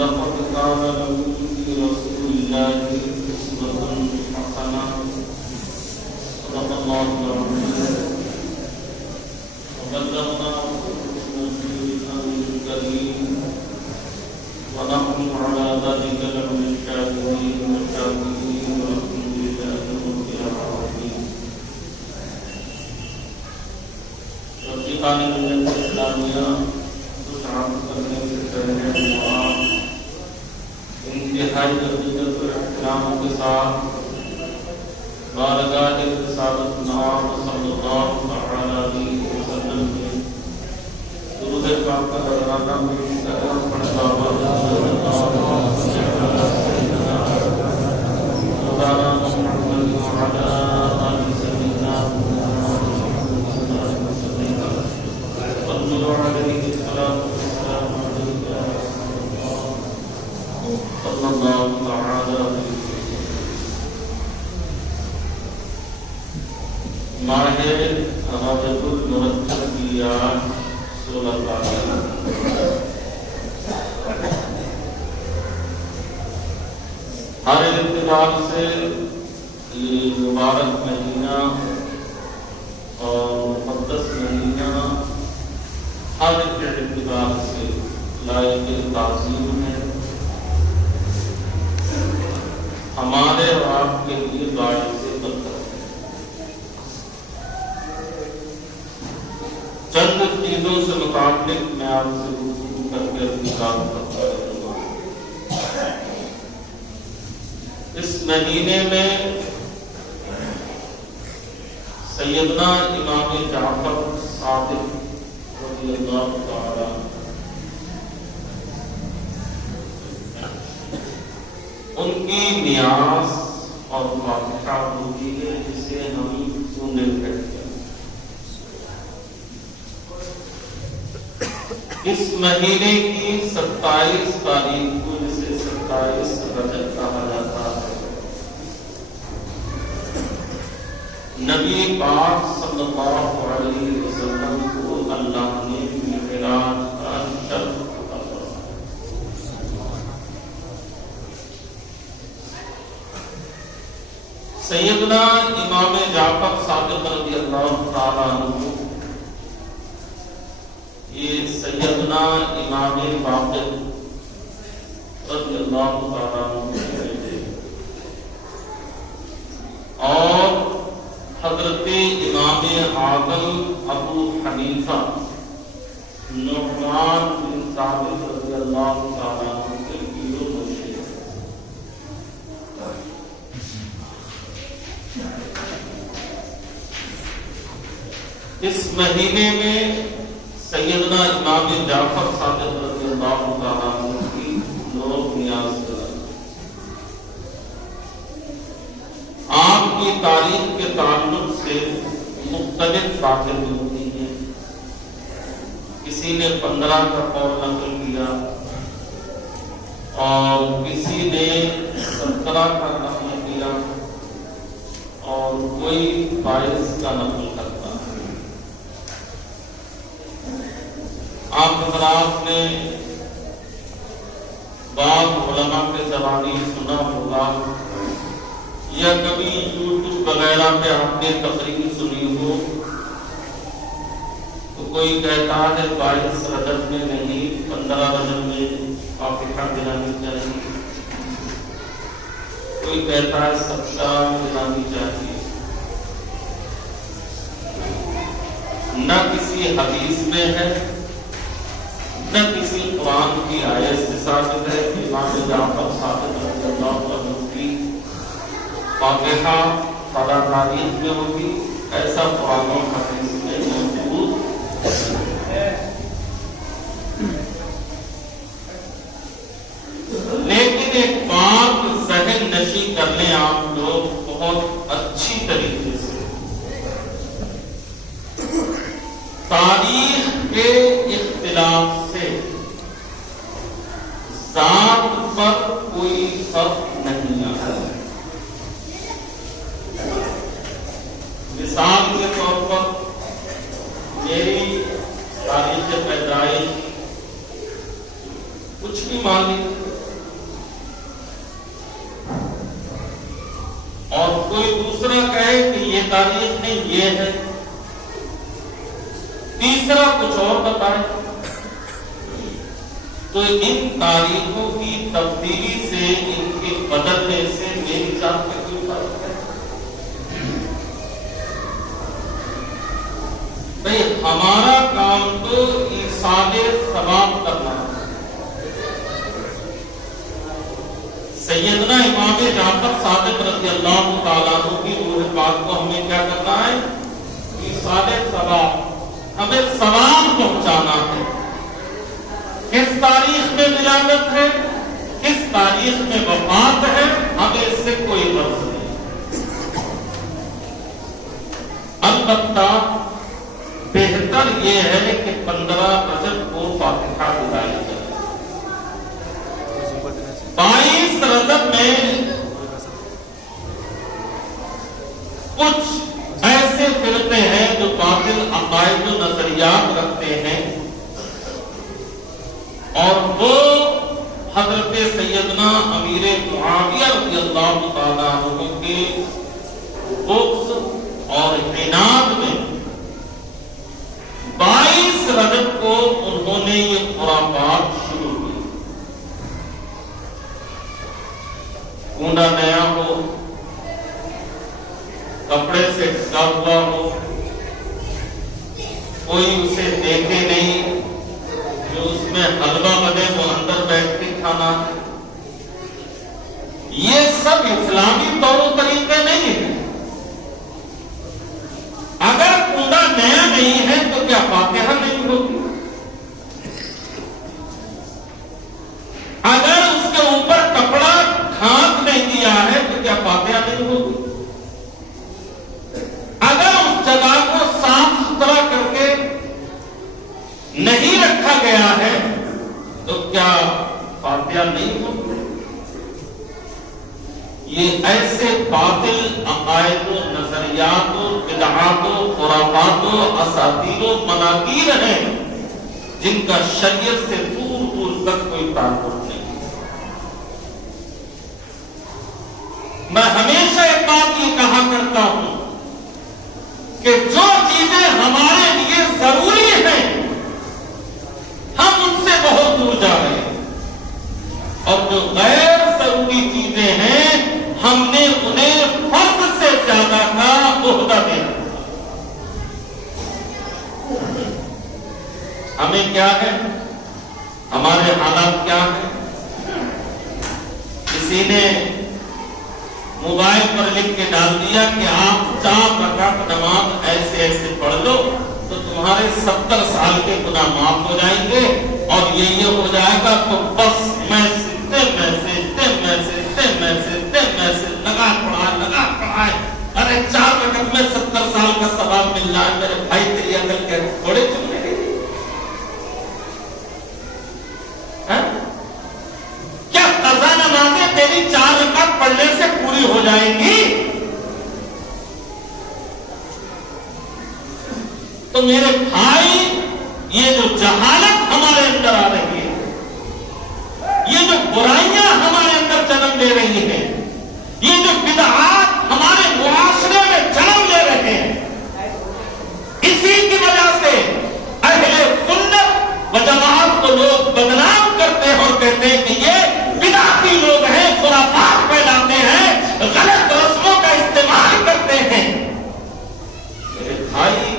لقد كان لكم في رسول الله أسوة حسنة صدق الله العظيم وبلغنا رسولنا الكريم ونحن على ذلك لمن الشاهدين والشاكرين والحمد لله رب العالمين. رفيقان ملت اسلامیہ کرنے سے پہلے انتہائی عقیدت و احترام کے ساتھ بارگاہ رسالت نام صلی اللہ علیہ وسلم میں درود پاک کا حضرانہ میں سلام پڑھتا ماہ رجب المرتب کی یاد 16 تاریخ ہر اعتبار سے یہ مبارک مہینہ اور مقدس مہینہ ہر اعتبار سے لائق تعظیم ہے. ہمارے اور آپ کے لیے باعث برکت. چند چیزوں سے متعلق میں آپ سے گفتگو کر کے اپنی بات کرتا رہوں. اس مہینے میں سیدنا امام جعفر صادق رضی اللہ تعالی ان کی نیاز اور فاتحہ ہوتی ہے جسے ہم سننے کہتے ہیں. اس مہینے کی 27 تاریخ کو جسے 27 رجب کہا جاتا ہے نبی پاک صلی اللہ علیہ وسلم کو اللہ نے معراج کا شرف سیدنا امام جعفر صادق رضی اللہ تعالیٰ عنہ یہ سیدنا امام باقر رضی اللہ تعالیٰ عنہ اور حضرت امام اعظم ابو حنیفہ نعمان بن ثابت رضی اللہ تعالیٰ عنہ کے پیرو مرشد. اس مہینے میں سیدنا امام جعفر صادق رضی اللہ تعالیٰ عنہ کی لوگ نیاز کریں. آپ کی تاریخ کے تعلق سے مختلف باتیں ملتی ہیں. کسی نے 15 کا قول نقل کیا اور کسی نے 17 کا نقل کیا اور کوئی 22 کا نقل کرتا. آپ حضرات نے بعض علماء کے زبانی سنا ہوگا یا کبھی یوٹیوب وغیرہ پہ آپ نے تقریر سنی ہو تو کوئی کہتا ہے 22 رجب میں نہیں 15 رجب میں فاتحہ دلانی چاہیے, کوئی کہتا ہے 17 دلانی چاہیے. نہ کسی حدیث میں ہے نہ کسی قرآن کی آیت سے ثابت ہے کہ امام جعفر صادق رضی اللہ عنہ کی فاتحہ فلاں تاریخ میں ہوگی. ایسا قرآن و حدیث میں موجود ہے. لیکن ایک بات ذہن نشی کر لیں آپ لوگ بہت اچھی طریقے سے, تاریخ کے اختلاف سے ذات پر کوئی فرق نہیں آتا. مثال کے طور پر میری تاریخ پیدائش کچھ بھی مان لی تاریخ نے یہ ہے، تیسرا کچھ اور بتائے، تو ان تاریخوں کی تبدیلی سے، ان کے بدلنے سے میری جان پہ کوئی فرق ہے؟ بھئی ہمارا کام تو ایصال ثواب کرنا ہے۔ سیدنا امام جعفر صادق رضی اللہ تعالیٰ عنہ کی روح پاک کو ہمیں کیا کرنا ہے؟ ایصال ثواب، ہمیں ثواب پہنچانا ہے۔ کس تاریخ میں ولادت ہے، کس تاریخ میں وفات ہے، ہمیں اس سے کوئی غرض نہیں۔ البتہ بہتر یہ ہے کہ 15 رجب کو فاتحہ دلائی جائے۔ 22 رجب میں کچھ ایسے فرقے ہیں جو باطل عقائد و نظریات رکھتے ہیں، اور وہ حضرت سیدنا امیر معاویہ رضی اللہ تعالیٰ عنہ کے بغض اور عناد میں 22 رجب کو انہوں نے یہ خرافات شروع کی۔ کنڈا نیا ہو، کپڑے سے ڈھکا ہوا ہو، کوئی اسے دیکھے نہیں، جو اس میں حلوہ بنے وہ اندر بیٹھ کے کھانا، یہ سب اسلامی طور و طریقے نہیں ہیں۔ اگر کنڈا نیا نہیں ہے تو کیا فاتحہ نہیں ہوتی؟ اگر اس کے اوپر کپڑا ڈھانک نہیں دیا ہے تو کیا فاتحہ نہیں ہوتی؟ اگر اس جگہ کو صاف ستھرا کر کے نہیں رکھا گیا ہے تو کیا فاتحہ نہیں ہوتی؟ یہ ایسے باطل عقائد و نظریات و بدعات و خرافات و اساطیر و مناکیر ہیں جن کا شریعت سے دور دور تک کوئی تعلق نہیں۔ میں ہمیشہ ایک بات یہ کہا کرتا ہوں کہ جو چیزیں ہمارے لیے ضروری ہیں ہم ان سے بہت دور جا رہے ہیں، اور جو غیر ضروری چیزیں ہیں ہم نے انہیں فرض سے زیادہ کا عہدہ دیا۔ ہمیں کیا ہے، ہمارے حالات کیا ہیں؟ کسی نے موبائل پر لکھ کے ڈال دیا کہ آپ 4 رکعت نماز ایسے ایسے پڑھ لو تو تمہارے 70 سال کے گناہ معاف ہو جائیں گے، اور یہ ہو جائے گا، تو بس میسج لگا پڑا ہے، ارے 4 رکعت میں 70 سال کا ثواب مل رہا ہے۔ میرے بھائی تیری عقل کے تھوڑے چلنے گئی؟ کیا قضا نمازیں تیری 4 رکعت پڑھنے سے پوری ہو جائیں گی؟ تو میرے بھائی، یہ جو جہالت ہمارے اندر آ رہی ہے، یہ جو برائیاں ہمارے اندر جنم لے رہی ہیں، یہ جو بدعات ہمارے معاشرے میں جنم لے رہے ہیں، اسی کی وجہ سے اہل سنت و جماعت کو لوگ بدنام کرتے ہیں اور کہتے ہیں کہ یہ بدعتی لوگ ہیں، خرافات پھیلاتے ہیں، غلط رسموں کا استعمال کرتے ہیں۔ میرے بھائی،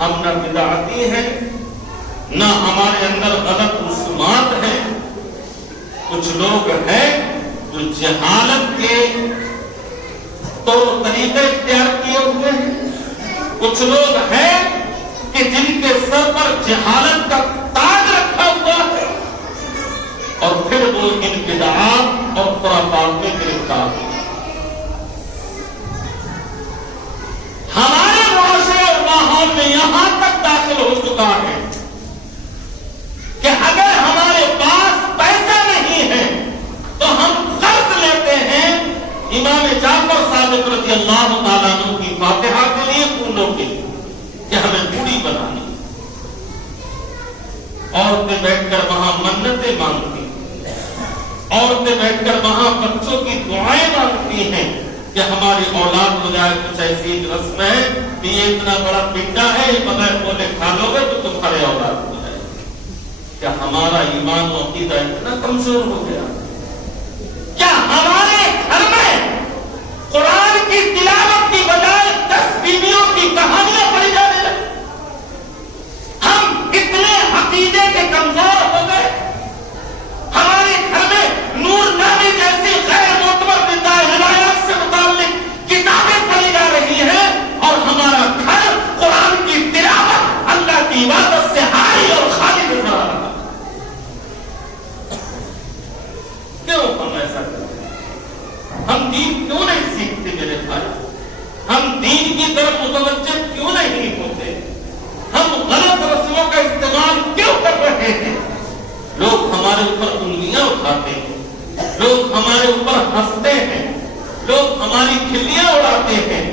ہم نہ بدعتی ہیں، نہ ہمارے اندر غلط رسومات ہیں۔ کچھ لوگ ہیں جو جہالت کے طور طریقے اختیار کیے ہوئے ہیں، کچھ لوگ ہیں کہ جن کے سر پر جہالت کا تاج رکھا ہوا ہے، اور پھر وہ ان بدعات اور خرافات میں گرفتار ہیں۔ ہمارے معاشرے اور ماحول میں یہاں تک داخل ہو چکا ہے کہ اگر ہمارے پاس پیسہ نہیں ہے تو ہم قرض لیتے ہیں امام جعفر صادق رضی اللہ تعالیٰ عنہ کی فاتحہ کے لیے، پھولوں کے لیے، کہ ہمیں پوری بنانی۔ عورتیں بیٹھ کر وہاں منتیں مانگتی، عورتیں بیٹھ کر وہاں بچوں کی دعائیں مانگتی ہیں، کہ ہماری اولاد ہو جائے کچھ ایسی رسم ہے کہ یہ اتنا بڑا پنڈا ہے یہ بغیر بولے کھا لو گے تو تمہارے اولاد ہو جائے. کیا ہمارا ایمان و عقیدہ اتنا کمزور ہو گیا؟ کیا ہمارے گھر میں قرآن کی تلاوت کی بجائے 10 بیویوں کی کہانیاں پڑھی جانے لگی؟ ہم اتنے عقیدے کے کمزور ہو گئے. ہمارے گھر میں نور نامی جیسی غیر معتبر روایات سے متعلق کتابیں پڑھی جا رہی ہیں اور ہمارا گھر قرآن کی تلاوت اللہ کی عبادت سے حالی اور خالی نظر آ رہا. کیوں ہم ایسا کرتے ہیں؟ ہم دین کیوں نہیں سیکھتے میرے بھائی؟ ہم دین کی طرف متوجہ کیوں نہیں ہوتے؟ ہم غلط رسموں کا استعمال کیوں کر رہے ہیں؟ لوگ ہمارے اوپر انگلیاں اٹھاتے ہیں، لوگ ہمارے اوپر ہنستے ہیں، لوگ ہماری کھلیاں اڑاتے ہیں.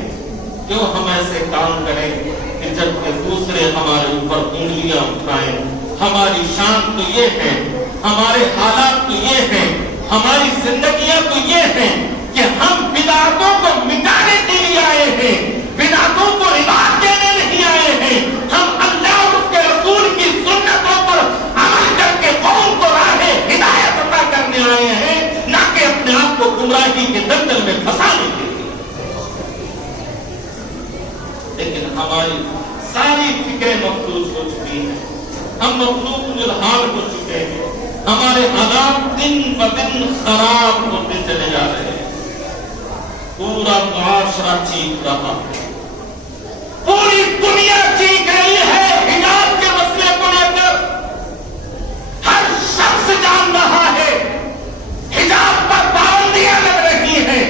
کیوں ہم ایسے کام کریں کہ جب کہ دوسرے ہمارے اوپر انگلیاں اٹھائیں؟ ہماری شان تو یہ ہے، ہمارے حالات تو یہ ہیں، ہماری زندگیاں تو یہ ہیں کہ ہم بدعتوں کو مٹانے کے لیے آئے ہیں، بدعتوں کو رواج دینے نہیں آئے ہیں. ہم اللہ اور اس کے رسول کی سنتوں پر عمل کر کے قوم کو راہ ہدایت عطا کرنے آئے ہیں، نہ کہ اپنے آپ کو گمراہی کے دلدل میں پھنسانے کے لیے. لیکن ہماری ساری فکریں مفلوج ہو چکی ہیں، ہم مفلوج الحال ہو چکے ہیں. ہمارے حالات دن بدن خراب ہوتے چلے جا رہے ہیں. پورا معاشرہ چیخ رہا ہے، پوری دنیا چیخ رہی ہے حجاب کے مسئلے کو لے کر. ہر شخص جان رہا ہے حجاب پر پابندیاں لگ رہی ہیں.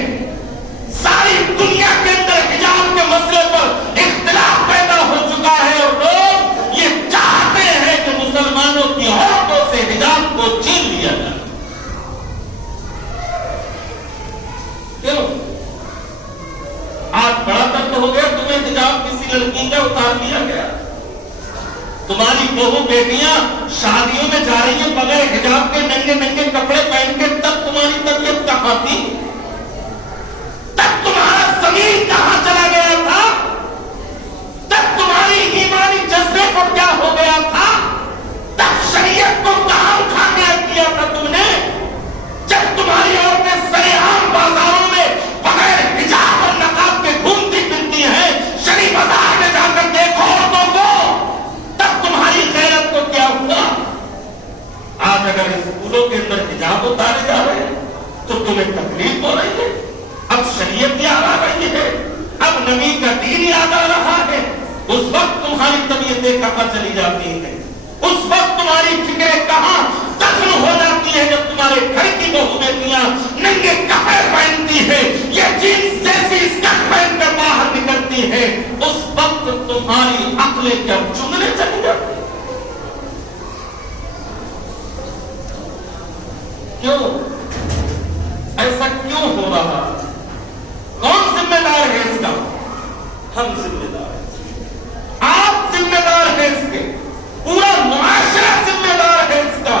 ساری دنیا کے اندر حجاب کے مسئلے پر اختلاف پیدا ہو چکا ہے اور لوگ یہ چاہتے ہیں کہ مسلمانوں کی عورتوں سے حجاب کو چھین لیا جائے. کیوں؟ آج بڑا درد ہو گیا تمہیں حجاب کسی لڑکی کا اتار دیا گیا. تمہاری بہو بیٹیاں شادیوں میں جا رہی ہیں بغیر حجاب کے، ننگے ننگے کپڑے پہن کے، تب تمہاری طبیعت کہاں تھی؟ تب تمہارا ضمیر کہاں چلا گیا تھا؟ تب تمہاری ایمانی جذبے کو کیا ہو گیا تھا؟ تب شریعت کو کہاں اٹھا کے رکھ دیا تھا تم نے؟ جب تمہاری عورتیں سرے عام بازاروں میں بغیر حجاب اور نقاب کے گھومتی پھرتی ہیں، شری بازار میں جا کر دیکھو عورتوں کو، تب تمہاری غیرت کو کیا ہوا؟ آج اگر اسکولوں کے اندر حجاب اتارے جا رہے ہیں تو تمہیں تکلیف ہو رہی ہے. اب شریعت یاد آ رہی ہے، اب نبی کا دین یاد آ رہا ہے. اس وقت تمہاری طبیعتیں کہاں چلی جاتی ہیں؟ اس وقت تمہاری فکریں کہاں دفن ہو جاتی ہیں جب تمہارے گھر کی بہو بیٹیاں ننگے کپڑے پہنتی ہیں، یہ جینس جیسی اسکرٹ پہن کر باہر نکلتی ہیں؟ اس وقت تمہاری عقلیں کیا چننے چلی جاتی ہیں؟ کیوں ایسا کیوں ہو رہا؟ کون ذمہ دار ہے اس کا؟ ہم ذمہ دار ہیں، آپ ذمہ دار ہیں اس کے، پورا معاشرہ ذمہ دار ہے اس کا.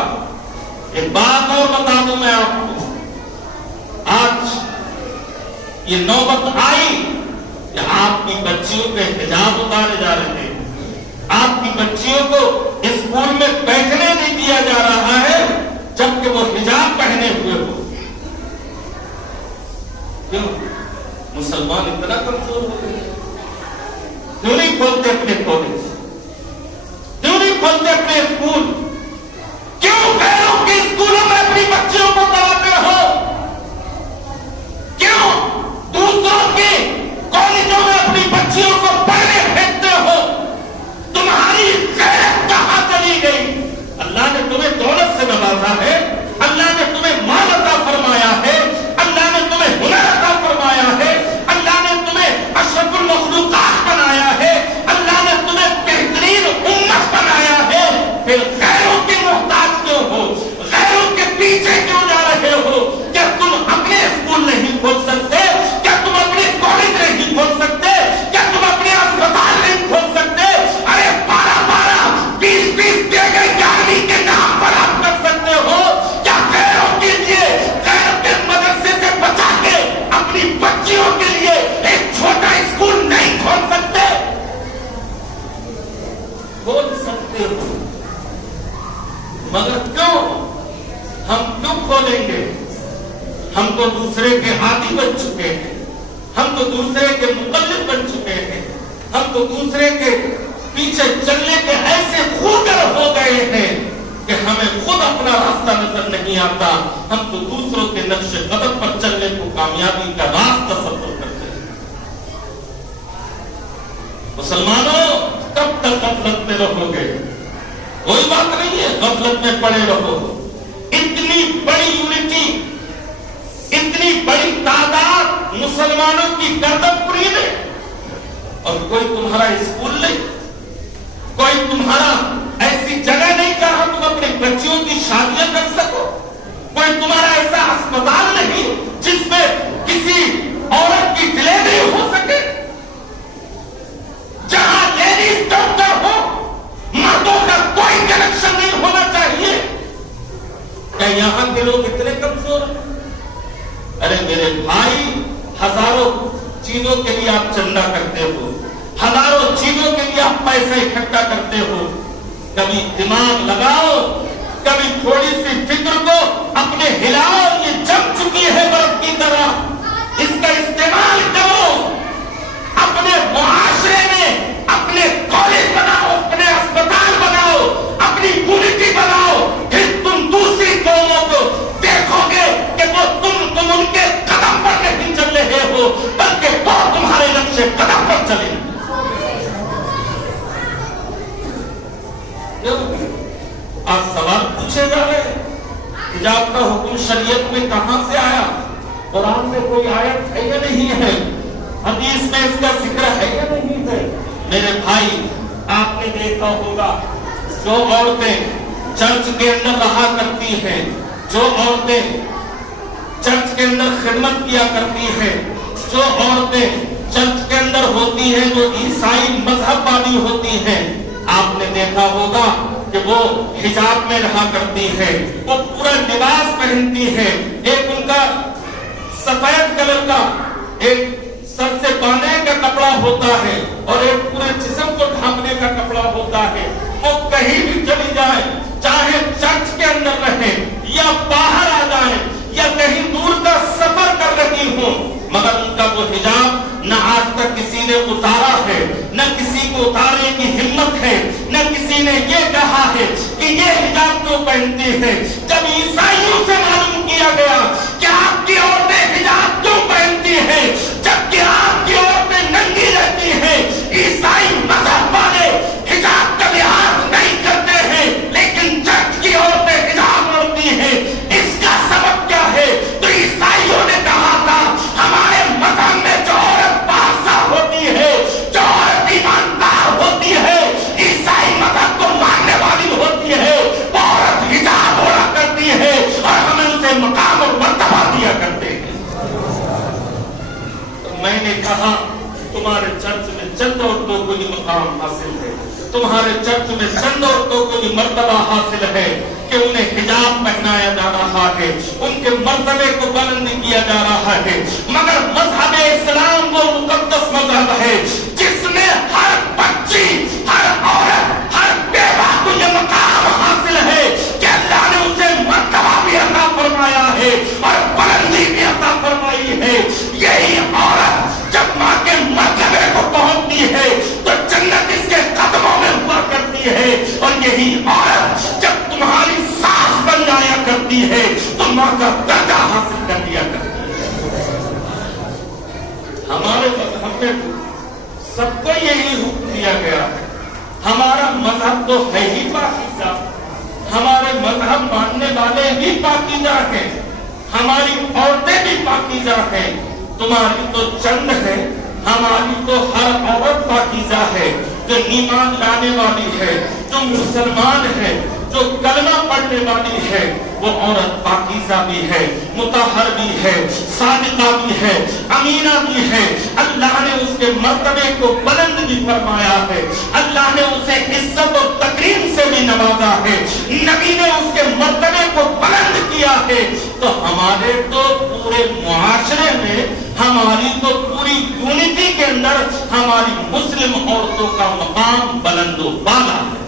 ایک بات اور بتا دوں میں آپ کو، آج یہ نوبت آئی کہ آپ کی بچیوں کے حجاب اتارے جا رہے ہیں، آپ کی بچیوں کو اسکول میں بیٹھنے نہیں دیا جا رہا ہے جبکہ وہ حجاب پہنے ہوئے ہو. کیوں؟ مسلمان اتنا کمزور ہو گئے. کیوں نہیں کھولتے اپنے کالج؟ کیوں نہیں کھولتے اپنے اسکول؟ کیوں غیروں کے اسکولوں میں اپنی بچیوں کو پڑھاتے ہو؟ کیوں دوسروں کے کالجوں میں اپنی بچیوں کو پڑھنے بھیجتے ہو؟ تمہاری غیرت کہاں چلی گئی؟ اللہ نے تمہیں دولت سے نوازا ہے، اللہ نے تمہیں مال عطا فرمایا ہے، اللہ نے تمہیں ہنر عطا فرمایا ہے، اللہ نے تمہیں اشرف المخلوقات بنایا ہے، اللہ نے تمہیں بہترین امت بنایا ہے. پھر غیروں کے محتاج کیوں ہو؟ غیروں کے پیچھے کیوں جا رہے ہو؟ کیا تم اپنے اسکول نہیں کھول سکتے؟ کیا تم اپنے کالج نہیں کھول سکتے؟ کیا تم اپنے اسپتال نہیں کھول سکتے؟ ارے 12 20 11 کے نام پر آپ کر سکتے ہو. کیا غیروں کے لیے غیر کے مدرسے سے بچا کے اپنی بچیوں کے مگر کیوں؟ ہم کیوں کھولیں گے؟ ہم تو دوسرے کے عادی بن چکے ہیں، ہم تو دوسرے کے مقلد بن چکے ہیں، ہم تو دوسرے کے پیچھے چلنے کے ایسے خوگر ہو گئے ہیں کہ ہمیں خود اپنا راستہ نظر نہیں آتا، ہم تو دوسروں کے نقش قدم پر چلنے کو کامیابی کا راستہ تصور کرتے ہیں۔ مسلمانوں، کب تک غفلت میں رہو گے؟ کوئی بات نہیں ہے، غفلت میں پڑے رہو۔ اتنی بڑی یونٹی، اتنی بڑی تعداد مسلمانوں کی گردن پرید ہے، اور کوئی تمہارا اسکول نہیں، کوئی تمہارا ایسی جگہ نہیں جہاں تم اپنی بچیوں کی شادیاں کر سکو، کوئی تمہارا ایسا اسپتال نہیں جس میں کسی عورت کی ڈلیوری ہو سکے، جہاں لیڈیز ڈاکٹر ہو، مردوں کا کوئی کنیکشن نہیں ہونا چاہیے۔ کیا یہاں کے لوگ اتنے کمزور ہیں؟ ارے میرے بھائی، ہزاروں چیزوں کے لیے آپ چندہ کرتے ہو، ہزاروں چیزوں کے لیے آپ پیسے اکٹھا کرتے ہو، کبھی دماغ لگاؤ، کبھی تھوڑی سی فکر کو اپنے ہلاؤ، یہ جم چکی ہے برف کی طرح، اس کا استعمال کرو، اپنے معاشرے میں اپنے کالج بناؤ، اپنے اسپتال بناؤ، اپنی یونٹی بناؤ، پھر تم دوسری قوموں کو دیکھو گے کہ وہ تم ان کے قدم پر نہیں چل رہے ہو، بلکہ وہ تمہارے نقش قدم پر چلیں۔ آج سوال پوچھے جا رہے ہیں، حجاب کا حکم شریعت میں کہاں سے آیا؟ قرآن میں کوئی آیت ہے یا نہیں ہے؟ حدیث میں اس کا ذکر ہے یا نہیں ہے؟ میرے بھائی، آپ نے دیکھا ہوگا جو عورتیں چرچ کے اندر رہا کرتی ہیں، جو عورتیں چرچ کے اندر خدمت کیا کرتی ہیں، جو عورتیں چرچ کے اندر ہوتی ہیں، جو عیسائی مذہب والی ہوتی ہیں، آپ نے دیکھا ہوگا کہ وہ حجاب میں رہا کرتی ہے، وہ پورا لباس پہنتی ہے، ایک ان کا سفید کلر کا ایک سر سے باندھنے کا کپڑا ہوتا ہے اور ایک پورے جسم کو ڈھانپنے کا کپڑا ہوتا ہے۔ وہ کہیں بھی چلی جائے، چاہے چرچ کے اندر رہے یا باہر آ جائے یا کہیں دور کا سفر کر رہی ہوں، مگر ان کا وہ حجاب نہ آج تک کسی نے اتارا ہے، نہ کسی کو اتارنے کی ہمت ہے، نہ کسی نے یہ کہا ہے کہ یہ حجاب کیوں پہنتی ہے۔ جب عیسائیوں سے معلوم کیا گیا کہ آپ کی عورتیں حجاب کیوں پہنتی ہیں جبکہ آپ کی عورتیں ننگی رہتی ہیں، عیسائی مذہب والے حجاب کا لحاظ نہیں کرتے ہیں لیکن چرچ کی عورتیں حجاب اوڑھتی ہیں، اس کا سبب کیا ہے؟ تو عیسائیوں نے کہا تھا ہمارے مذہب میں جو عورت پاکیزہ ہوتی ہے، جو عورت ایماندار ہوتی ہے، عیسائی مذہب کو ماننے والی ہوتی ہے، وہ عورت حجاب اوڑھا کرتی ہے اور ہمیں اسے مقام اور مرتبہ دیا کرتے ہیں۔ تو میں نے کہا تمہارے چرچ میں چند عورتوں کو یہ مقام حاصل ہے، تمہارے چرچ میں چند عورتوں کو یہ مرتبہ حاصل ہے کہ انہیں حجاب پہنایا جا رہا ہے، ان کے مرتبے کو بلند کیا جا رہا ہے، مگر مذہب اسلام وہ مقدس مذہب ہے جس میں ہر بچی، ہر عورت، ہر بیوہ کو یہ مقام حاصل ہے کہ اللہ نے اسے مرتبہ بھی عطا فرمایا ہے اور بلندی بھی عطا فرمائی ہے۔ یہی عورت جب ماں کے مرتبے کو پہنچتی ہے تو جنت اس کے قدموں میں ہوا کرتی ہے، اور یہی عورت جب تمہاری ساس بن جایا کرتی ہے تو ماں کا درجہ حاصل کر لیا کرتی ہے۔ ہمارے مذہب میں سب کو یہی حکم دیا گیا ہے، ہمارا مذہب تو ہے ہی پاکیزہ، ہمارے مذہب ماننے والے بھی پاکیزہ ہیں، ہماری عورتیں بھی پاکیزہ ہیں، تمہاری تو چند ہے، ہماری تو ہر عورت پاکیزہ ہے، جو ایمان لانے والی ہے، جو مسلمان ہے، جو کلمہ پڑھنے والی ہے، وہ عورت پاکیزہ بھی ہے، مطہر بھی ہے، صادقہ بھی ہے، امینہ بھی ہے۔ اللہ نے اس کے مرتبے کو بلند بھی فرمایا ہے، اللہ نے اسے عزت اور تکریم سے بھی نوازا ہے، نبی نے اس کے مرتبے کو بلند کیا ہے۔ تو ہمارے تو پورے معاشرے میں، ہماری تو پوری یونٹی کے اندر ہماری مسلم عورتوں کا مقام بلند و بالا ہے۔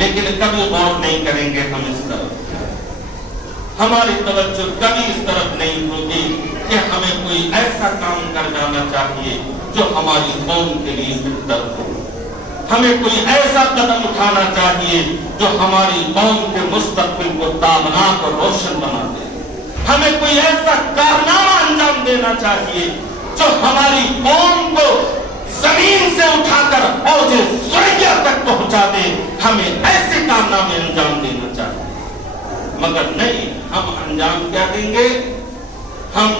لیکن کبھی غور نہیں کریں گے ہم اس طرف. ہماری توجہ کبھی اس طرف نہیں ہوگی کہ ہمیں کوئی ایسا کام کر جانا چاہیے جو ہماری قوم کے لیے بہتر ہو. ہمیں کوئی ایسا قدم اٹھانا چاہیے جو ہماری قوم کے مستقبل کو تابناک اور روشن بنا دے. ہمیں کوئی ایسا کارنامہ انجام دینا چاہیے جو ہماری قوم کو زمین سے اٹھا کر اوج سریا تک پہنچا دے. ہمیں ایسے کارنامے انجام دینا چاہیے. مگر نہیں، ہم انجام کیا دیں گے؟ ہم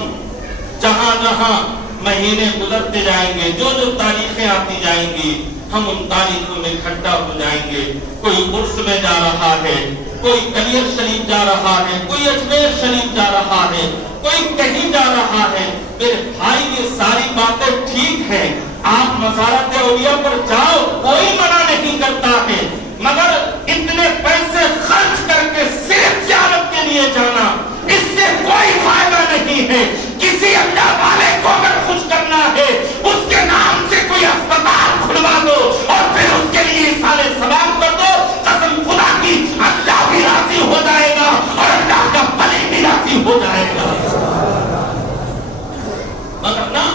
جہاں جہاں مہینے گزرتے جائیں گے، جو جو تاریخیں آتی جائیں گی، ہم ان تاریخوں میں اکٹھا ہو جائیں گے. کوئی عرس میں جا رہا ہے، کوئی کلیر شریف جا رہا ہے، کوئی اجمیر شریف جا رہا ہے، کوئی کہیں جا رہا ہے. میرے بھائی یہ ساری باتیں ٹھیک ہیں، آپ مزارات اولیاء پر جاؤ، کوئی منع نہیں کرتا ہے. مگر اتنے پیسے خرچ کر کے صرف زیارت کے لیے جانا، اس سے کوئی فائدہ نہیں ہے. کسی اللہ والے کو اگر خوش کرنا ہے، اس کے نام سے کوئی اسپتال کھلوا دو اور پھر اس کے لیے سارے ثواب کر دو. قسم خدا کی اللہ بھی راضی ہو جائے گا اور اللہ کا ولی بھی راضی ہو جائے گا. مگر نا،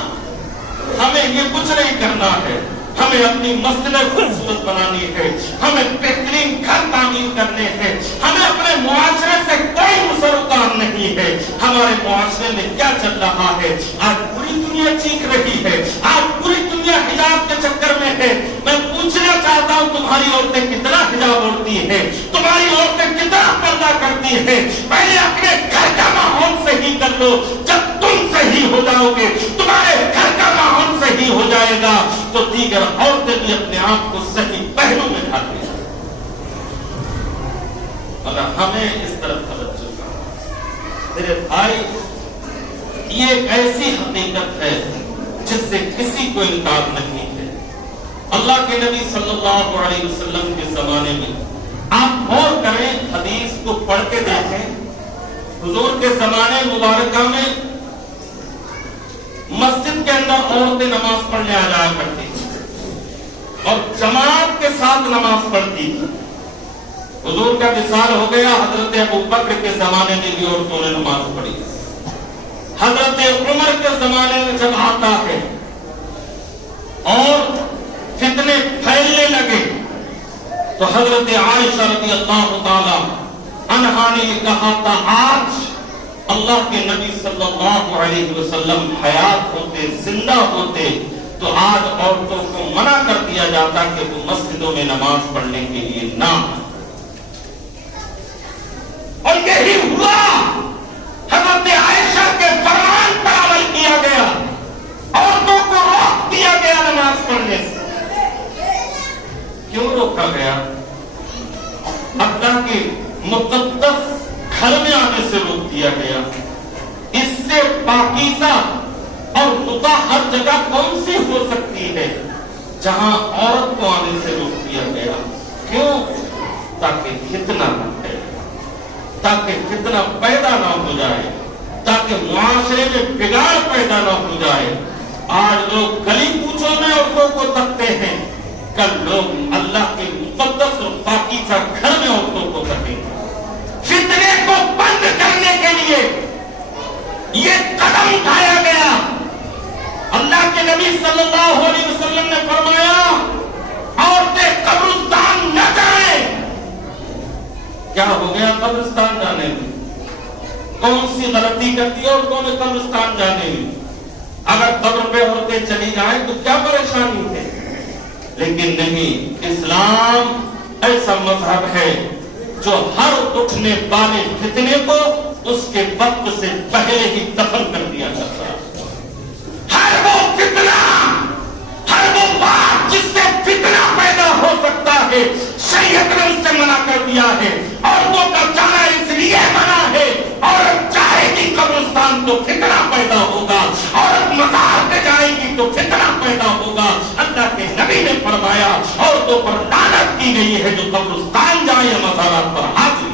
ہمیں یہ کچھ نہیں کرنا ہے. ہمیں اپنی مسجدیں خوبصورت بنانی ہے، ہمیں بہترین گھر تعمیر کرنے ہیں. ہمیں اپنے معاشرے سے کوئی مسروکار نہیں ہے. ہمارے معاشرے میں کیا چل رہا ہے؟ آج پوری دنیا چیخ رہی ہے، آج پوری دنیا حجاب کے چکر میں ہے. میں پوچھنا چاہتا ہوں، تمہاری عورتیں کتنا حجاب اوڑھتی ہیں؟ تمہاری عورتیں کتنا پردہ کرتی ہیں؟ پہلے اپنے گھر کا ماحول صحیح کر لو. جب تم صحیح ہو جاؤ گے، تمہارے گھر کا ماحول صحیح ہو جائے گا، تو دیگر عورتیں بھی اپنے آپ کو صحیح پہلو میں ڈھالیں. مگر ہمیں اس طرف توجہ کرنا. میرے بھائی، یہ ایک ایسی حقیقت ہے جس سے کسی کو انکار نہیں ہے. اللہ کے نبی صلی اللہ علیہ وسلم کے زمانے میں آپ غور کریں، حدیث کو پڑھ کے دیکھیں. حضور کے زمانے مبارکہ میں مسجد کے اندر عورتیں نماز پڑھنے آ جایا کرتی اور جماعت کے ساتھ نماز پڑھتی. حضور کا وصال ہو گیا، حضرت ابوبکر کے زمانے میں بھی عورتوں نے نماز پڑھی. حضرت عمر کے زمانے میں جب آتا ہے اور فتنے پھیلنے لگے تو حضرت عائشہ رضی اللہ تعالی عنہا نے کہا تھا، آج اللہ کے نبی صلی اللہ علیہ وسلم حیات ہوتے، زندہ ہوتے، تو آج عورتوں کو منع کر دیا جاتا کہ وہ مسجدوں میں نماز پڑھنے کے لیے نہ. اور یہی ہوا، حضرت عائشہ کے فرمان پر عمل کیا گیا، عورتوں کو روک دیا گیا نماز پڑھنے سے. کیوں روکا گیا؟ اللہ کے مقدس گھر میں آنے سے روک دیا گیا. اس سے پاکیزہ اور مطہر جگہ کون سی ہو سکتی ہے جہاں عورت کو آنے سے روک دیا گیا؟ کیوں؟ تاکہ فتنہ نہ پھیلے، تاکہ فتنہ پیدا نہ ہو جائے، تاکہ معاشرے میں بگاڑ پیدا نہ ہو جائے. آج لوگ گلی کوچوں میں عورتوں کو تکتے ہیں، کل لوگ اللہ کے مقدس اور پاکیزہ گھر میں عورتوں کو تکیں گے. فتنے کو بند کرنے کے لیے یہ قدم اٹھایا گیا. اللہ کے نبی صلی اللہ علیہ وسلم نے فرمایا، عورتیں قبرستان نہ جائیں. کیا ہو گیا قبرستان جانے میں؟ کون سی غلطی کرتی ہے عورتوں نے قبرستان جانے میں؟ اگر قبر پہ عورتیں چلی جائیں تو کیا پریشانی ہے؟ لیکن نہیں، اسلام ایسا مذہب ہے جو ہر اٹھنے والے فتنے کو اس کے وقت سے پہلے ہی دفن کر دیا جاتا ہے. ہر وہ فتنہ، ہر وہ بات جس سے فتنہ پیدا ہو سکتا ہے، شریعت نے اس سے منع کر دیا ہے. عورتوں کا جانا اس لیے منع ہے، عورت جائے گی قبرستان تو فتنہ پیدا ہوگا، عورت مزار پہ جائے گی تو فتنہ پیدا ہوگا. اللہ کے نبی نے فرمایا، عورتوں پر لعنت کی گئی ہے جو قبرستان جائے یا مزارات پر حاضر.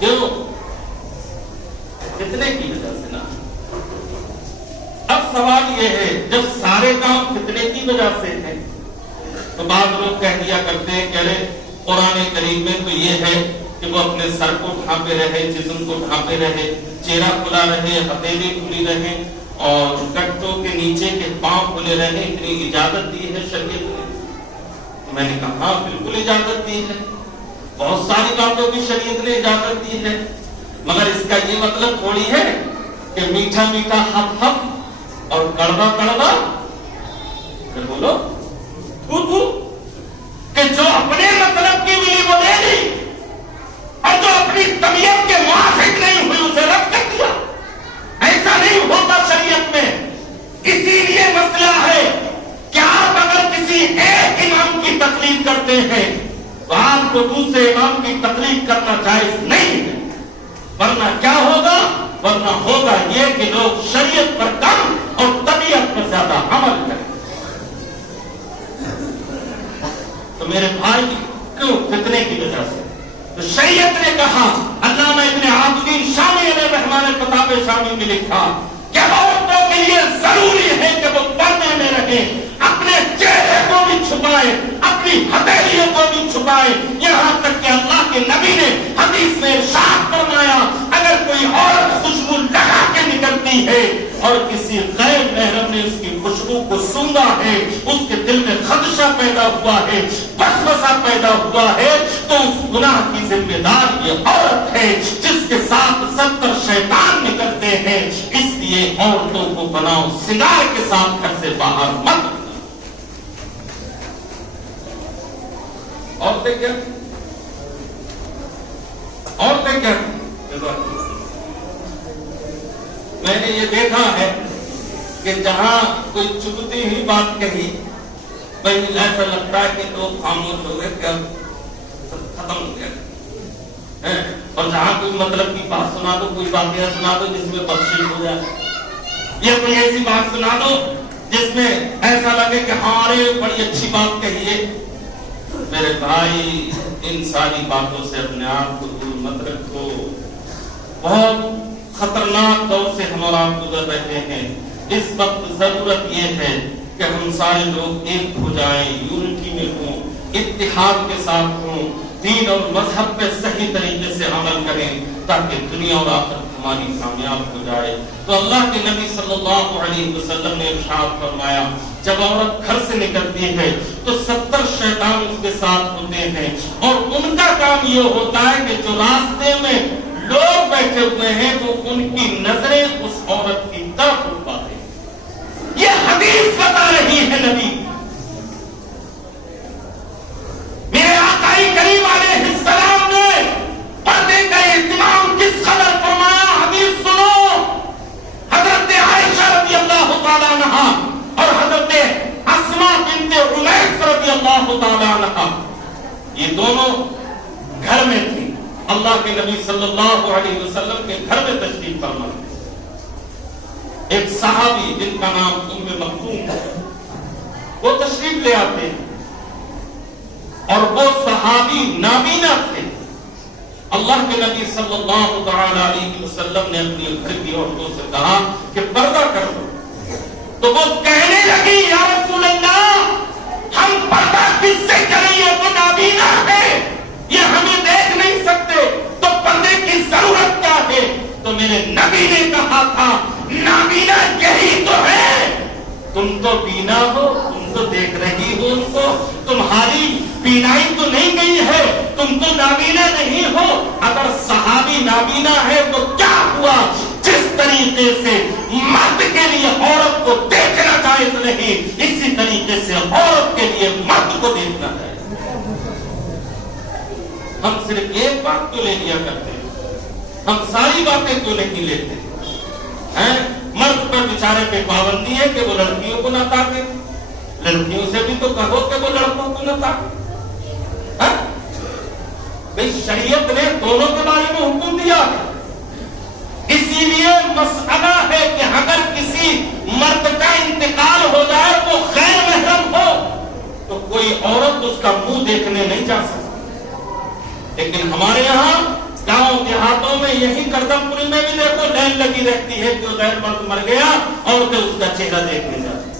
کیوں؟ فتنے کی وجہ سے نا. اب سوال یہ ہے، جب سارے کام فتنے کی وجہ سے ہیں تو بعض لوگ کہہ دیا کرتے ہیں کہ ارے قرآن کریم میں تو یہ ہے کہ وہ اپنے سر کو ڈھانپے رہے، جسم کو ڈھانپے رہے، چہرہ کھلا رہے، ہتھیلی کھلی رہے اور کٹوں کے نیچے کے پاؤں کھلے رہے، اتنی اجازت دی ہے شریعت نے؟ میں نے کہا ہاں بالکل اجازت دی ہے، بہت ساری باتوں کی شریعت نے اجازت دی ہے، مگر اس کا یہ مطلب تھوڑی ہے کہ میٹھا میٹھا ہپ ہپ اور کڑوا کڑوا پھر بولو تو کہ جو اپنے مطلب کی ملی وہ لے لی اور جو اپنی طبیعت کے موافق نہیں ہوئی اسے رد کر دیا. ایسا نہیں ہوتا شریعت میں. اسی لیے مسئلہ ہے کہ آپ اگر کسی ایک امام کی تقلید کرتے ہیں تو آپ کو دوسرے امام کی تقلید کرنا جائز نہیں ہے، ورنہ کیا ہوگا؟ ورنہ ہوگا یہ کہ لوگ شریعت پر کم اور طبیعت پر زیادہ عمل کریں. تو میرے بھائی کیوں؟ فتنے کی وجہ سے. تو شریعت نے کہا، علامہ ابن عابدین شامی علیہ رحمٰن کتاب شامی میں لکھا کہ عورتوں کے لیے ضروری ہے کہ وہ پردے میں رہیں، اپنے چہرے کو بھی چھپائے، اپنی ہتھیلیوں کو بھی چھپائے. یہاں تک کہ اللہ کے نبی نے حدیث میں ارشاد فرمایا اگر کوئی عورت خوشبو لگا کے نکلتی ہے اور کسی غیر محرم نے اس کی خوشبو کو سونگا ہے، اس کے دل میں خدشہ پیدا ہوا ہے، وسوسہ پیدا ہوا ہے، تو اس گناہ کی ذمہ دار یہ عورت ہے جس کے ساتھ 70 شیطان نکلتے ہیں. اس لیے عورتوں کو بناؤ سنگار کے ساتھ گھر سے باہر مت. عورتیں کیا میں نے یہ دیکھا ہے کہ جہاں کوئی چبھتی ہی بات کہی بھائی ایسا لگتا ہے کہ لوگ خاموش ہو گئے، کیا ختم ہو گیا. اور جہاں کوئی مطلب کی بات سنا دو، کوئی واقعہ سنا دو جس میں بخشش ہو جائے، یا کوئی ایسی بات سنا دو جس میں ایسا لگے کہ ہمارے بڑی اچھی بات کہیے. میرے بھائی ان ساری باتوں سے اپنے آپ کو دور مت رکھو. بہت خطرناک دور سے ہم اور آپ گزر رہے ہیں. اس وقت ضرورت یہ ہے کہ ہم سارے لوگ ایک ہو جائیں، یونٹی میں ہوں، اتحاد کے ساتھ ہوں، دین اور مذہب پہ صحیح طریقے سے عمل کریں تاکہ دنیا اور آخرت ہماری کامیاب ہو جائے. تو اللہ کے نبی صلی اللہ علیہ وسلم نے ارشاد فرمایا جب عورت گھر سے نکلتی ہے تو 70 شیطان اس کے ساتھ ہوتے ہیں اور ان کا کام یہ ہوتا ہے کہ جو راستے میں لوگ بیٹھے ہوئے ہیں وہ ان کی نظریں اس عورت کی طرف اٹھا دیں. یہ حدیث بتا رہی ہے نبی. میرے آقا کریم علیہ السلام نے پردے کا اہتمام کس قدر فرمایا، حدیث سنو. حضرت عائشہ رضی اللہ تعالیٰ عنہا اور حضرت اسماء بنت عمیس رضی اللہ تعالیٰ عنہا یہ دونوں گھر میں تھی. اللہ کے نبی صلی اللہ علیہ وسلم کے گھر میں تشریف فرما. ایک صحابی جن کا نام ام مکتوم ہے وہ تشریف لے آتے ہیں اور وہ صحابی نابینا تھے. اللہ کے نبی صلی اللہ علیہ وسلم نے اپنی گھر کی عورتوں سے کہا کہ پردہ کر دو. تو وہ کہنے لگی یا رسول اللہ ہم پردہ کس سے کریں، یہ تو نابینا ہے، یہ ہمیں دیکھ نہیں سکتے، تو پردے کی ضرورت کیا ہے؟ تو میرے نبی نے کہا تھا نابینا یہی تو ہے. تم تو بینا ہو، تم تو دیکھ رہی ہو ان کو، تمہاری بینائی تو نہیں گئی ہے، تم تو نابینا نہیں ہو. اگر صحابی نابینا ہے تو کیا ہوا؟ جس طریقے سے مرد کے لیے عورت کو دیکھنا جائز نہیں، اسی طریقے سے عورت کے لیے مرد کو دیکھنا جائز. ہم صرف ایک بات کیوں لے لیا کرتے ہیں، ہم ساری باتیں کیوں نہیں لیتے ہیں؟ مرد پر بیچارے پہ پابندی ہے کہ وہ لڑکیوں کو نہ تاکے، لڑکیوں سے بھی تو کہو کہ وہ لڑکوں کو نہ تاکے. بھئی شریعت نے دونوں کے بارے میں حکم دیا ہے. اسی لیے مسئلہ ہے کہ اگر کسی مرد کا انتقال ہو جائے وہ غیر محرم ہو تو کوئی عورت اس کا منہ دیکھنے نہیں جا سکتی. لیکن ہمارے یہاں گاؤں دیہاتوں میں یہی کردم پوری میں بھی دیکھو لائن لگی رہتی ہے کہ غیر مرد مر گیا عورتیں اس کا چہرہ دیکھنے جاتی.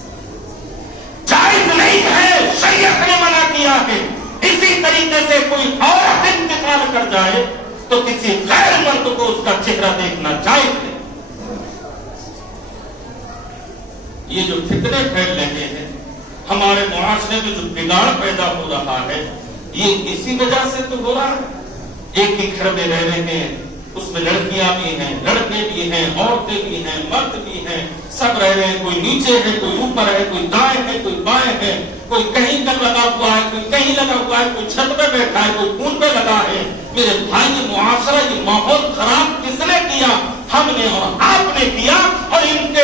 جائز نہیں ہے، شریعت نے منع کیا ہے. اسی طریقے سے کوئی عورت انتقال کر جائے تو کسی غیر مرد کو اس کا چہرہ دیکھنا جائز ہے. یہ جو فتنے پھیل رہے ہیں ہمارے معاشرے میں، جو بگاڑ پیدا ہو رہا ہے، یہ اسی وجہ سے تو ہو رہا ہے. ایک ہی گھر میں رہ رہے ہیں، اس میں لڑکیاں بھی ہیں، لڑکے بھی ہیں، عورتیں بھی ہیں، مرد بھی ہیں، سب رہ رہے ہیں. کوئی نیچے ہے، کوئی اوپر ہے، کوئی دائیں ہے، کوئی بائیں ہے، کوئی کہیں پر لگا ہوا ہے، کوئی کہیں لگا ہوا ہے، کوئی چھت پہ بیٹھا ہے، کوئی خون پہ لگا ہے. میرے بھائی، یہ معاشرہ، یہ ماحول خراب کس نے کیا؟ ہم نے اور آپ نے کیا. اور ان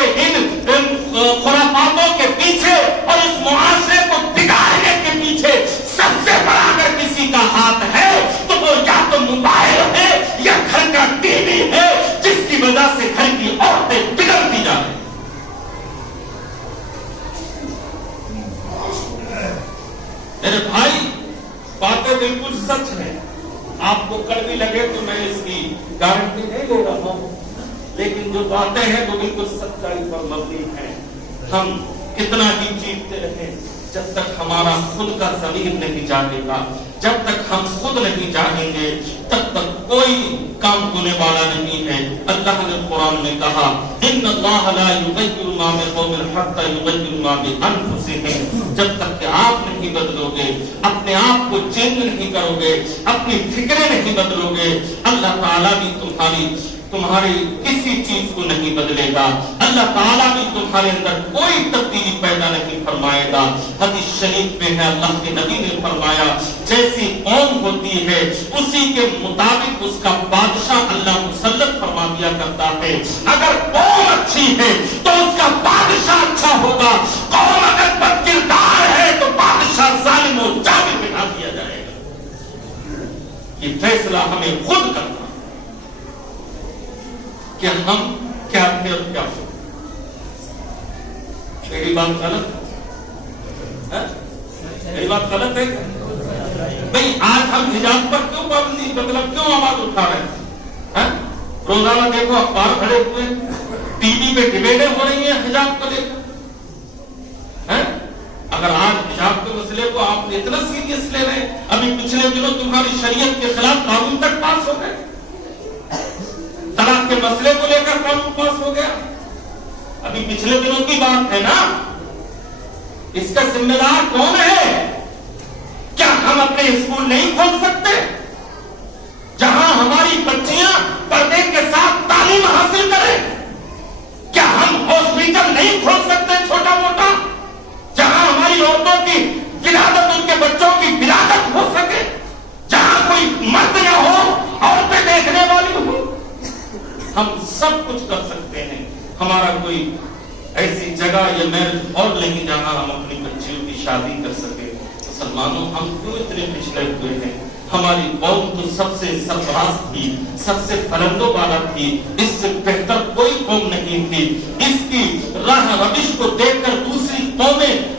خرافاتوں کے پیچھے اور اس معاشرے کو بگاڑنے کے پیچھے سب سے بڑا اگر کسی کا ہاتھ ہے تو وہ یا تو موبائل ہے یا گھر کا ٹی وی ہے، جس کی وجہ سے گھر کی عورتیں بگڑتی جا رہی. میرے بھائی، باتیں بالکل سچ ہیں. آپ کو کڑوی لگے تو میں اس کی گارنٹی نہیں لے رہا ہوں، لیکن جو باتیں ہیں وہ بالکل سچائی پر مبنی ہیں. ہم کتنا ہی چیختے رہیں، جب تک ہمارا خود کا ضمیر نہیں جاگے گا، جب تک ہم خود نہیں جاگیں گے، تب تک کوئی کام ہونے والا نہیں ہے. اللہ نے قرآن میں کہا، ان اللہ لا یغیر ما بقوم حتی یغیروا ما بانفسہم. جب تک کہ آپ نہیں بدلو گے، اپنے آپ کو چینج نہیں کرو گے، اپنی فکریں نہیں بدلو گے، اللہ تعالیٰ بھی تمہاری کسی چیز کو نہیں بدلے گا. اللہ تعالیٰ بھی تمہارے اندر کوئی تبدیلی پیدا نہیں فرمائے گا. حدیث شریف میں ہے، اللہ کے نبی نے فرمایا، جیسی قوم ہوتی ہے اسی کے مطابق اس کا بادشاہ اللہ مسلط فرما دیا کرتا ہے. اگر قوم اچھی ہے تو اس کا بادشاہ اچھا ہوگا. قوم اگر بد کردار ہے تو بادشاہ ظالم و جابر بنا دیا جائے گا. یہ فیصلہ ہمیں خود کرنا کہ ہم کیا تھے اور کیا ہو. میری بات غلط ہے؟ میری بات غلط ہے بھئی؟ آج ہم حجاب پر کیوں پابندی، مطلب کیوں آواز اٹھا رہے ہیں؟ روزانہ دیکھو اخبار کھڑے ہوئے، ٹی وی پہ ڈبیٹیں ہو رہی ہیں حجاب کو لے کر. اگر آج حجاب کے مسئلے کو آپ اتنا سیریس لے رہے ہیں، ابھی پچھلے دنوں تمہاری شریعت کے خلاف قانون تک پاس ہو گئے، طلاق کے مسئلے کو لے کر قانون پاس ہو گیا. ابھی پچھلے دنوں کی بات ہے نا. اس کا ذمہ دار کون ہے؟ کیا ہم اپنے اسکول نہیں کھول سکتے جہاں ہماری بچیاں پردے کے ساتھ تعلیم حاصل کریں؟ کیا ہم ہاسپٹل نہیں کھول سکتے چھوٹا موٹا جہاں ہماری عورتوں کی ولادت، ان کے بچوں کی ولادت ہو سکے، جہاں کوئی مرد نہ ہو، عورتیں دیکھنے والی ہو؟ ہم سب کچھ کر سکتے ہیں. ہمارا کوئی ایسی جگہ یا میرج ہال نہیں جہاں ہم اپنی بچیوں کی شادی کر سکیں. مسلمانوں، ہم کیوں اتنے پچھڑے ہوئے ہیں؟ ہماری قوم تو سب سے سرفراز تھی، سب سے بلندوں والا تھی، اس سے بہتر کوئی قوم نہیں تھی. اس کی راہ روش کو دیکھ کر دوسری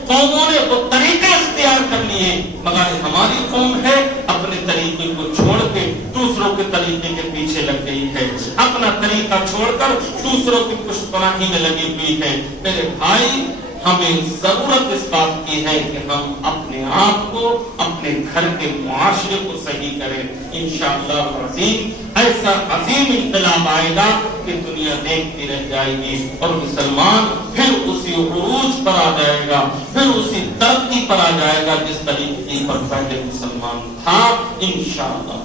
قوموں نے وہ طریقے اختیار کر لیے، مگر ہماری قوم ہے اپنے طریقے کو چھوڑ کے دوسروں کے طریقے کے پیچھے لگ گئی ہے، اپنا طریقہ چھوڑ کر دوسروں کی پشت پناہی میں لگی ہوئی ہے. میرے بھائی، ہمیں ضرورت اس بات کی ہے کہ ہم اپنے آپ کو، اپنے گھر کے معاشرے کو صحیح کریں. انشاءاللہ العظیم ایسا عظیم انقلاب آئے گا کہ دنیا دیکھتی رہ جائے گی اور مسلمان پھر اسی عروج پر آ جائے گا، پھر اسی ترقی پر آ جائے گا جس طریقے پر پہلے مسلمان تھا انشاءاللہ.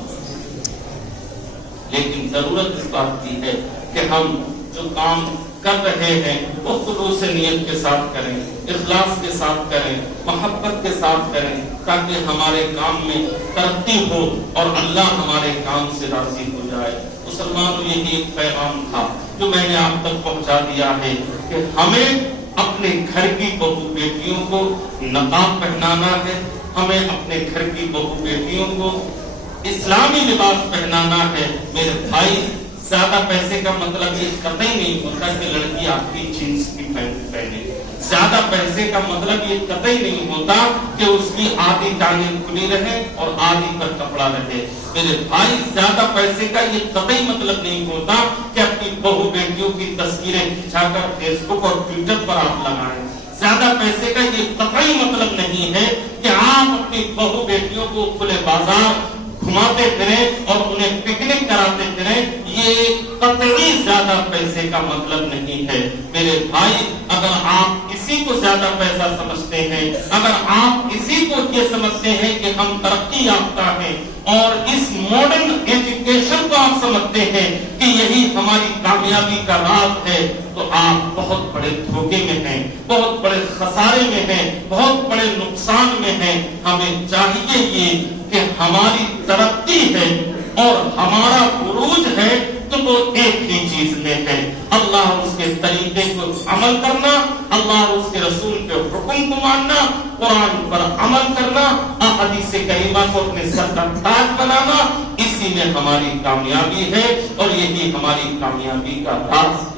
لیکن ضرورت اس بات کی ہے کہ ہم جو کام کر رہے ہیں وہ خلوص نیت کے ساتھ کریں، اخلاص کے ساتھ کریں، محبت کے ساتھ کریں، تاکہ ہمارے کام میں ترقی ہو اور اللہ ہمارے کام سے راضی ہو جائے. مسلمانوں، یہی ایک پیغام تھا جو میں نے آپ تک پہنچا دیا ہے کہ ہمیں اپنے گھر کی بہو بیٹیوں کو نقاب پہنانا ہے، ہمیں اپنے گھر کی بہو بیٹیوں کو اسلامی لباس پہنانا ہے. میرے بھائی، زیادہ پیسے کا مطلب یہ قطعی نہیں ہوتا کہ لڑکی آپ کی جینس کی پینٹ پہنے. زیادہ پیسے کا مطلب یہ قطعی نہیں ہوتا کہ اس کی آدھی ٹانگیں کھلی رہے اور آدھی پر کپڑا رہے. میرے بھائی، زیادہ پیسے کا یہ قطعی مطلب نہیں ہوتا کہ اپنی بہو بیٹیوں کی تصویریں کھنچا کر فیس بک اور ٹویٹر پر آپ لگائیں. زیادہ پیسے کا یہ قطعی مطلب نہیں ہے کہ آپ اپنی بہو بیٹیوں کو کھلے بازار گھماتے پھریں اور انہیں پکنک کراتے پھریں، یہ قطعی زیادہ پیسے کا مطلب نہیں ہے۔ میرے بھائی، اگر آپ اسی کو زیادہ پیسہ سمجھتے ہیں، اگر آپ اسی کو یہ سمجھتے ہیں کہ ہم ترقی یافتہ ہیں اور اس ماڈرن ایجوکیشن کو آپ سمجھتے ہیں کہ یہی ہماری کامیابی کا راز ہے، تو آپ بہت بڑے دھوکے میں ہیں، بہت بڑے خسارے میں ہیں، بہت بڑے نقصان میں ہیں۔ ہمیں چاہیے یہ کہ ہماری ترقی ہے اور ہمارا عروج ہے تو وہ ایک ہی چیز میں ہے، اللہ اور اس کے طریقے کو عمل کرنا، اللہ اور اس کے رسول کے حکم کو ماننا، قرآن پر عمل کرنا، احادیث کریمہ کو اپنے سر کا تاج بنانا، اسی میں ہماری کامیابی ہے اور یہی ہماری کامیابی کا راز ہے۔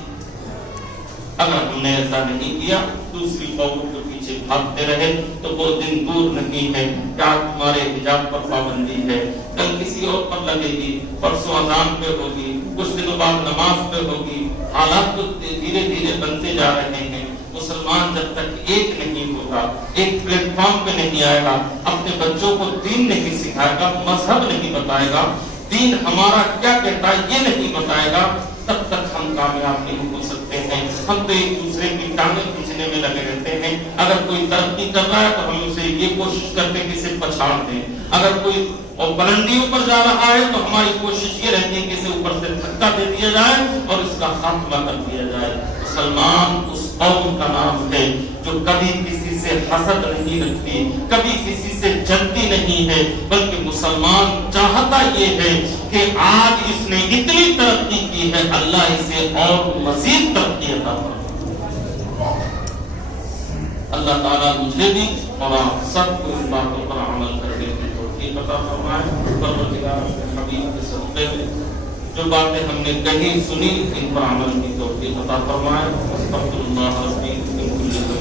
اگر ہم نے ایسا نہیں کیا، دوسری قوموں کے پیچھے بھاگتے رہے تو وہ دن دور نہیں ہے کہ آج تمہارے حجاب پر پابندی ہے، کل کسی اور پر لگے گی، پرسوں اذان پہ ہوگی، کچھ دنوں بعد نماز پہ ہوگی۔ حالات تو دھیرے دھیرے بنتے جا رہے ہیں۔ مسلمان جب تک ایک نہیں ہوگا، ایک پلیٹ فارم پہ نہیں آئے گا، اپنے بچوں کو دین نہیں سکھائے گا، مذہب نہیں بتائے گا، دین ہمارا کیا کہتا ہے یہ نہیں بتائے گا، تب تک ہم کامیاب نہیں ہو سکتے ہیں۔ ہم تو ایک دوسرے کی ٹانگیں کھینچنے میں لگے رہتے ہیں۔ اگر کوئی ترقی کر رہا ہے تو ہم اسے یہ کوشش کرتے ہیں کہ اسے پچھاڑ دیں، اگر کوئی اور بلندیوں پر جا رہا ہے تو ہماری کوشش یہ رہتی ہے کہ اسے اوپر سے دھکا دے دیا جائے اور اس کا خاتمہ کر دیا جائے۔ مسلمان اس قوم کا نام ہے جو کبھی کسی سے حسد نہیں رکھتی، کبھی کسی سے جلتی نہیں ہے، بلکہ مسلمان چاہتا یہ ہے کہ آج اس نے اتنی ترقی کی ہے، اللہ اسے اور مزید ترقی عطا فرمائے۔ اللہ تعالیٰ مجھے بھی اور آپ سب کو ان باتوں پر عمل کرنے کی توفیق عطا فرمائے۔ پروردگار کے حبیب کے صدقے میں جو باتیں ہم نے کہی سنی، ان پر عمل کی توفیق عطا فرمائے۔ استغفر اللہ ربی من کل ذنب